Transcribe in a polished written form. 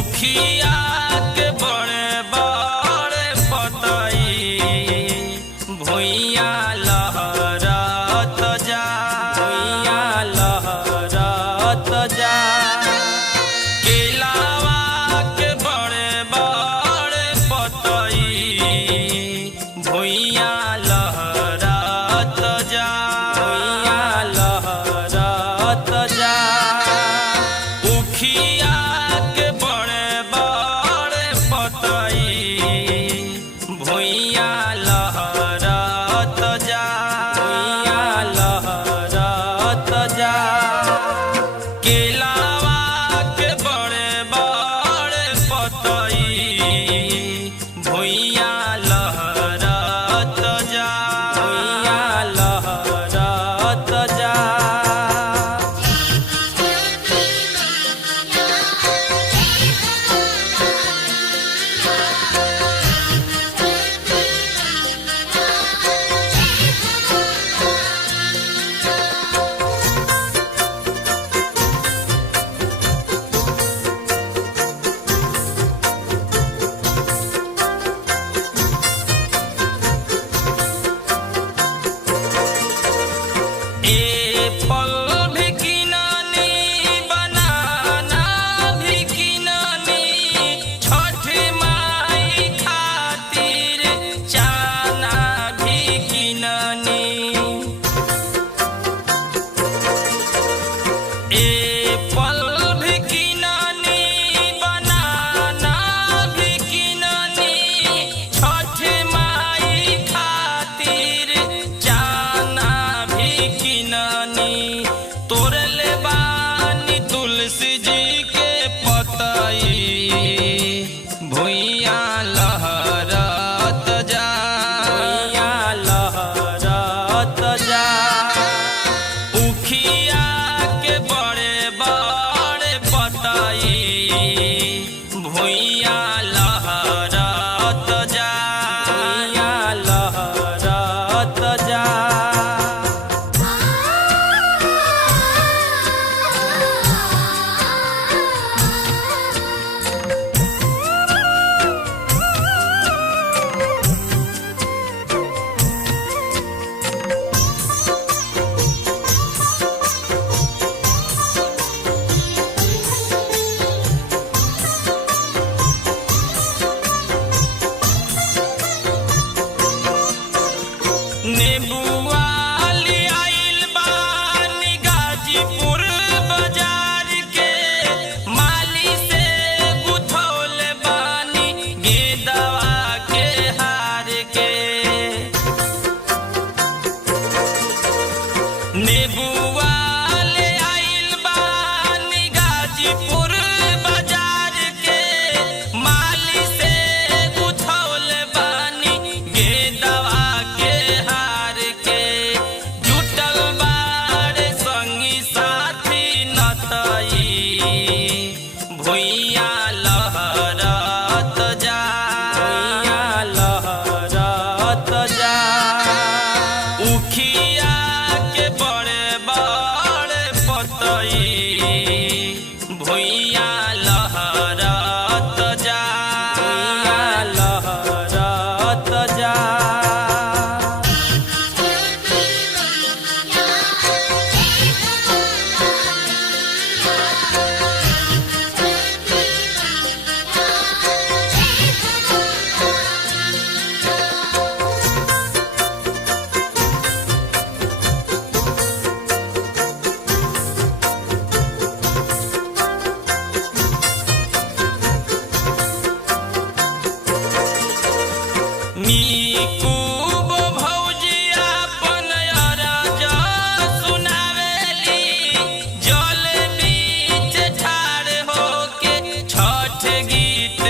उखिया के बड़े बड़े पतई भुइया लहरत जा, भुइया लहरत जा। केलावा के बड़े बड़े पतई भुइया लहरत जा, भुइया लहरत जा। उखिया के बड़े बड़े पतई भुइया लहरत जा, भुइया लहरत जा। केलावा के बड़े बड़े पतई भुइया लहरत जा, भुइया लहरत जा। एप्पल भी किननी, बनाना भी किननी, छठ माई खातिर चाना भी किननी। एप्पल भी किननी, बनाना भी किननी, छठ माई खातिर चाना भी किननी। तोड़ले बानी तुलसी जी के पतई भुइया लहरत जा, भुइया लहरत जा। उखिया के बड़े बड़े पतई भुइया लहरत जा, भुइया लहरत जा। नेबुआ लियाइल बानी गाजीपुर बाजार के, माली से गुथौले बानी गेंदवा के हार के। नेबुआ लियाइल बानी गाजीपुर बाजार के, माली से गुथौले बानी गेंदवा के हार के। जुटल बाड़े संगी साथी नतई भुइया लहरत जा, भुइया लहरत जा। उखिया के बड़े बड़े पतई भुइया लहरत जा, भुइया लहरत जा। नीकूब भौजिया अपन अरज सुनावेली, जल बीच ठाड़ होके छठ गीत